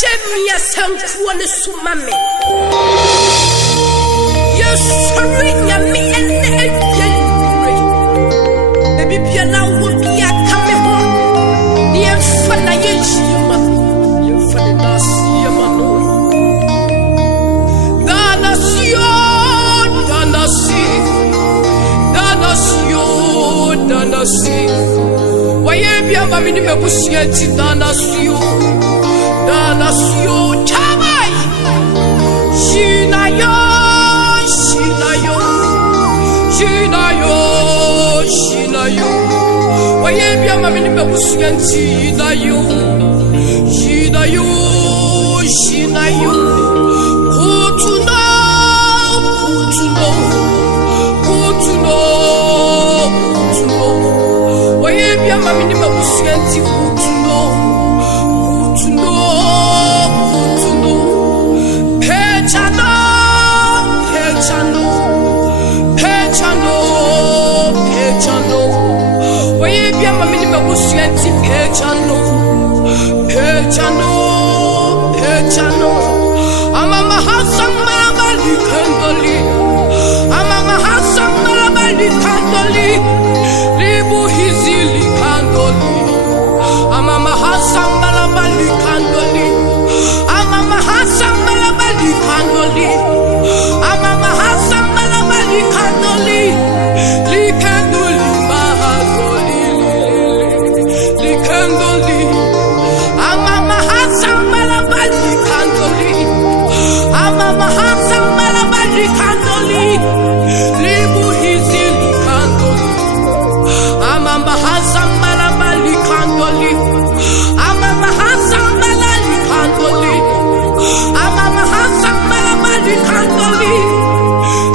Jemia Sankuan Sumame. Yes, Serena, me and baby Piana would be a coming home. Near Fanayashima, you Fanayashima. Danasi. Why am I minimum Bussiati Danasio? Danasio, Tamai. Shinayo. Why am I minimum Bussiati Dayo? Shinayo. Who to know? Why am I minimum Bussiati? Who to know? Pechano. Why am I minimum Bussiati? Pechano. I'm a Hassan Marabali Candoli. I'm a Hassan Marabali Candoli. Libu Hizili Candoli. I'm a Hassan Marabali Candoli. I'm a Hassan Marabali Candoli. I'm a Hassan Marabali Candoli. Li Candoli Mahazoli. Li Candoli. I'm a Hassan Marabali Candoli. I'm a Hassan Marabali Candoli. Libu Hizili Candoli. I'm a Hassan Marabali Candoli. I'm a Hassan Marabali Candoli. I'm a Hassan Marabali Candoli.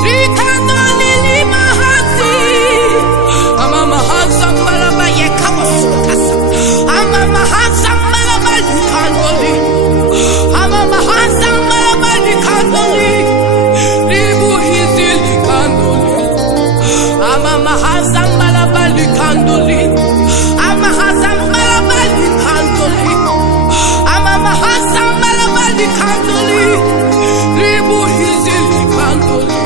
Li Candoli Li Mahasi. I'm a Hassan Marabali Kamosukas. I'm a Hassan Marabali Candoli. I'm a Hassan Marabali Candoli. Libu Hizili Candoli. I'm a Hassan Marabali Candoli. I'm a Hassan Marabali Candoli. I'm a Hassan Marabali Candoli. Libu Hizili Candoli.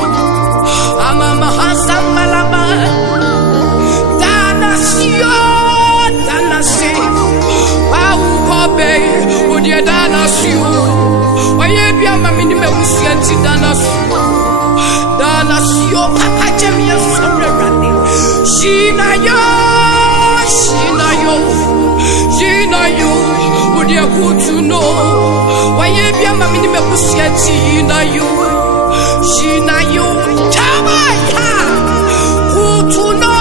I'm a Hassan Marabali. Danasi. Wow, Kobe, would you Danasi? Why am I minimum Bussiati Danasi? Papa Jamia Sorrani. Shinayo. Would you go to know? Why am I minimum Bussiati? Shinayo. Tamaya. Who to know?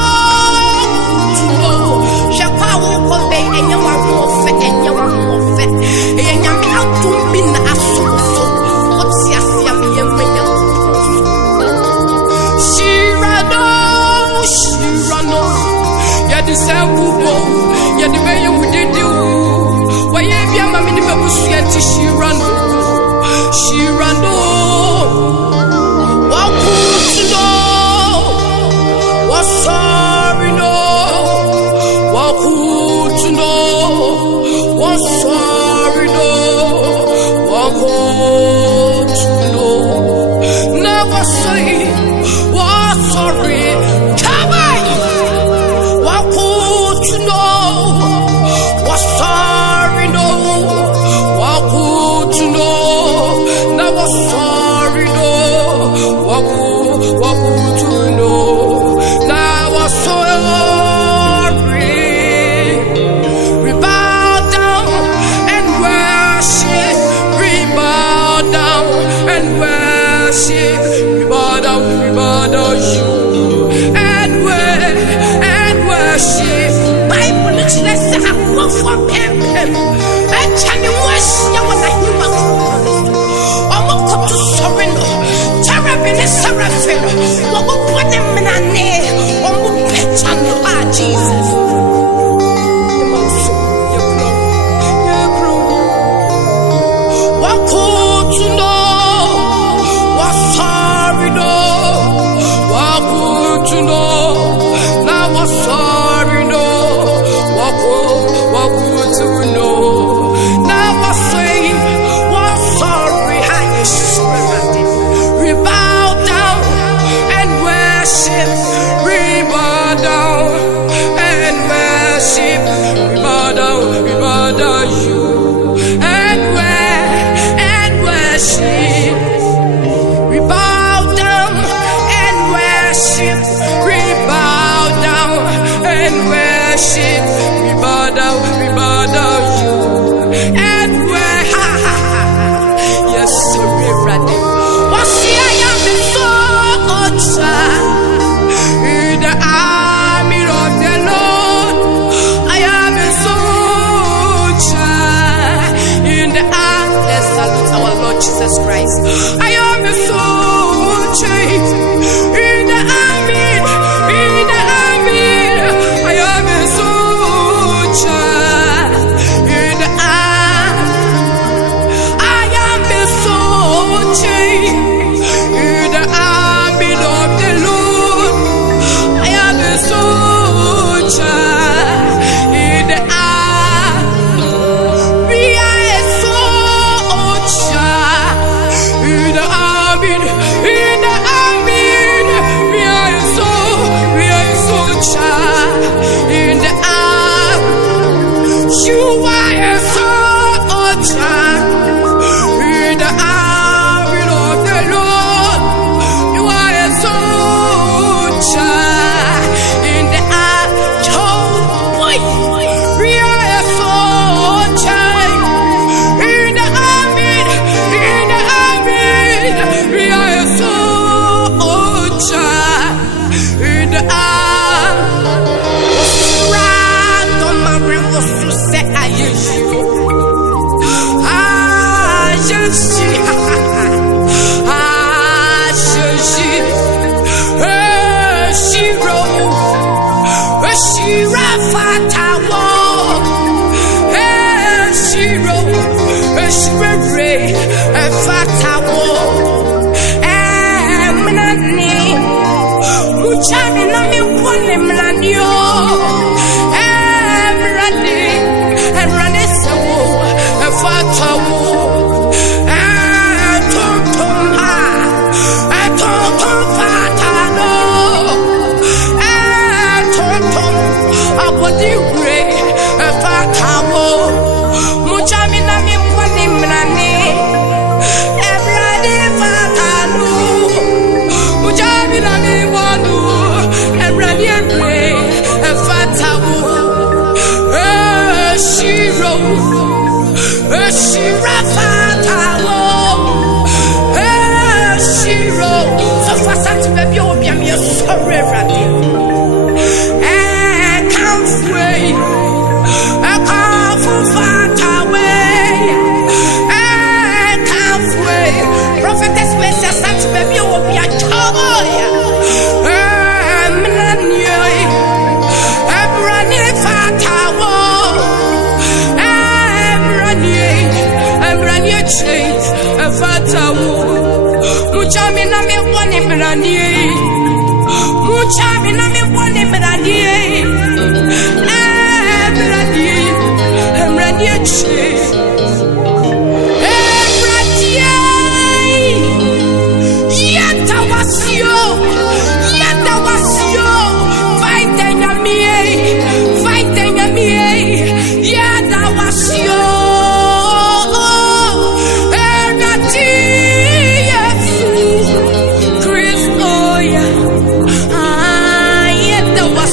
Shapao Kobe and you are more fat and you are more fat. And you are out to be a soul. What's Yasia me and me? Shirano. You're the same people. You're the way you did do. Why am I minimum Bussiati? Shirano. What could you know? What sorry no? What could you know? What sorry no? What could you know? Never say what sorry. Come on. What could you know? What sorry no? What could you know? Never sorry no. What could you know? Now I'm sorry. We bow down and worship. We bow down and worship. We bow down you and worship. Bible let's have one for him. And tell me what's your human. I'm come to surrender. Terrapin is seraphim. What will put them in a name? Or will pitch on Jesus. What could you know? What sorry no? What could you know? Now what sorry no? What could you know? Now I say worship, we bow down you. And where, yes, so ready. What's the I am so in the army of the Lord. I am a soldier in the army. Let's salute our Lord Jesus Christ. I am a soldier in the army. In the army, I am a soldier. In the army, I am a soldier. In the army of the Lord, I am a soldier. In the army, we are a soldier. In the army, we are a soldier. In the army, you are a soldier. In the army of the Lord, you are a soldier. In the army, we are a soldier. In the army, we are a soldier. In the army, random Mary was to say, I use you. Prophetess Cecilia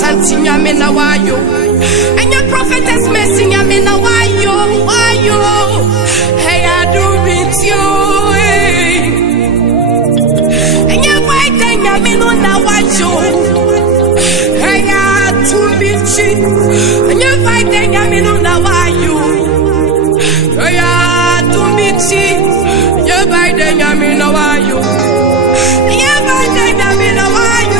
Santinya me na wayo, and your prophetess Cecilia me na wayo. Hey, I do meet you, and your white thing I me no na wayo. Hey, I do meet you, and your white thing I me no na wayo. Hey, I do meet you, your white thing I me no wayo. Your white thing I me no wayo.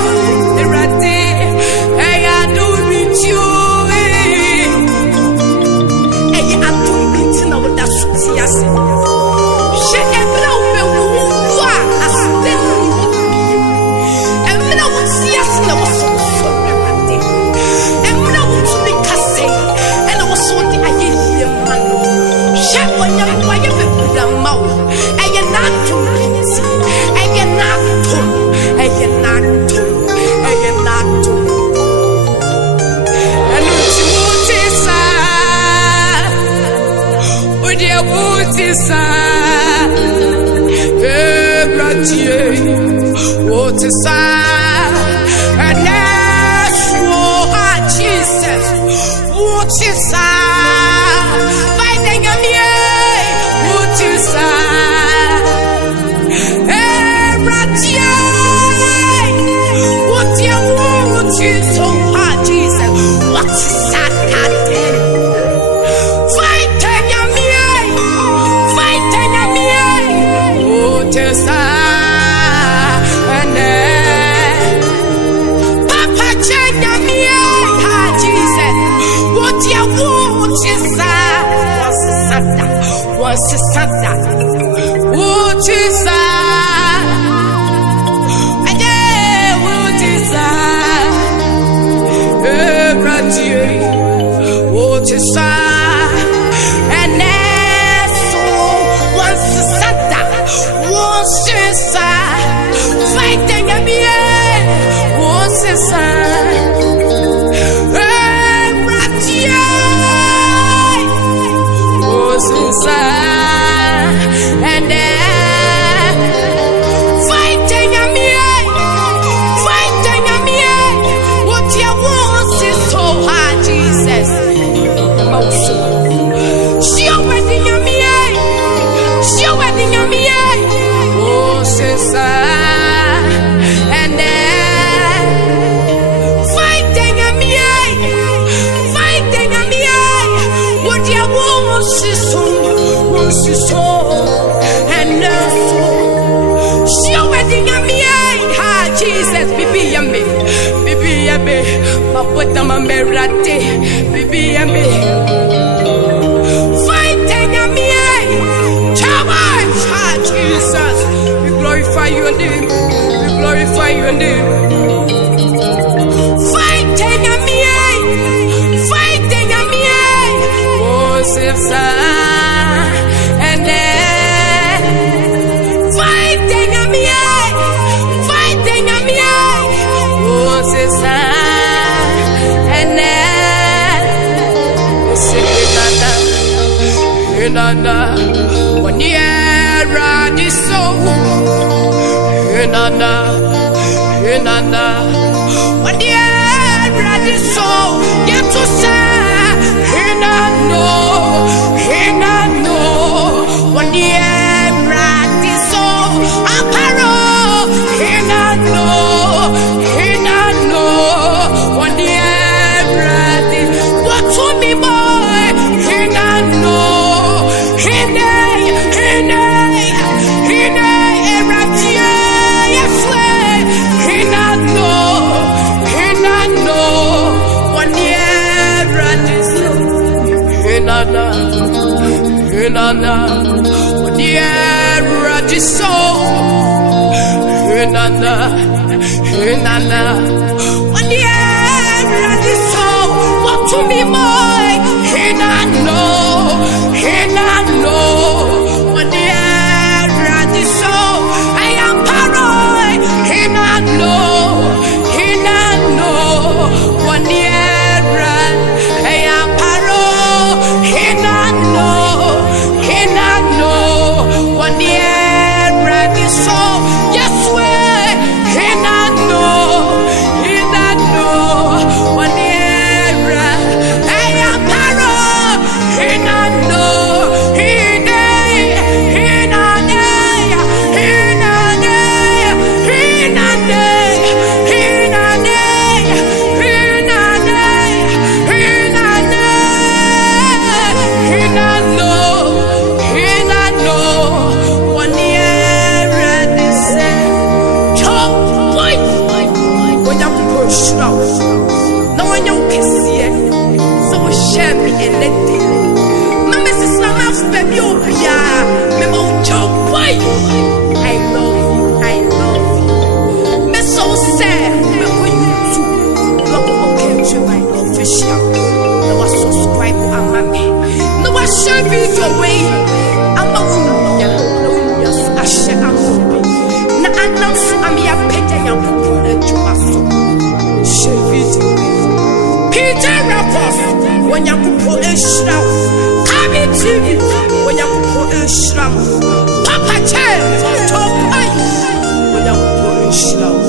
What is that? And that's what Jesus. What is that? Fighting a me. What is that? What you want is so hard, Jesus. What is that? Fighting a me. Fighting a me. What is that? What's Santa? What is that? What is that? What is that? And so what's Santa? What's that? Fighting a me. What's that? And fighting a me, what you want is so hard, Jesus. She wedding a me, oh, sister. And fighting a me, what you want is so. And she wedding a me, Jesus, baby, my put my merate, baby, fighting a me, Jesus, we glorify your name, we glorify Hinana, one year radiso. Hinana, one year radiso. Yet to say, Hinano, one year radiso. Aparo, Hinano, one year radiso. What to me, boy? Hinano. Hinana, one year radiso. Hinana, one year radiso. What to me, boy? Hinano, one year radiso. I am paroi. Hinano, one year rad. I am paro. Hinano. One year radiso, yes way. Hinano, one year. I am paro. Hinano, no one you can see it. So share me and let it. My Mrs. Lama's baby, oh, yeah. Memo joke, boy. I love you. Me so sad. Me go YouTube. Look okay to my official. No one subscribe to Amame. No one share video way. I'm a woman. No, yes, I share a movie. Na announce I'm your page and your people that you are so. Peter Rappers, when you put a shroud, Kami TV, when you put a shroud, Papa Chen, top eye, when you put a shroud.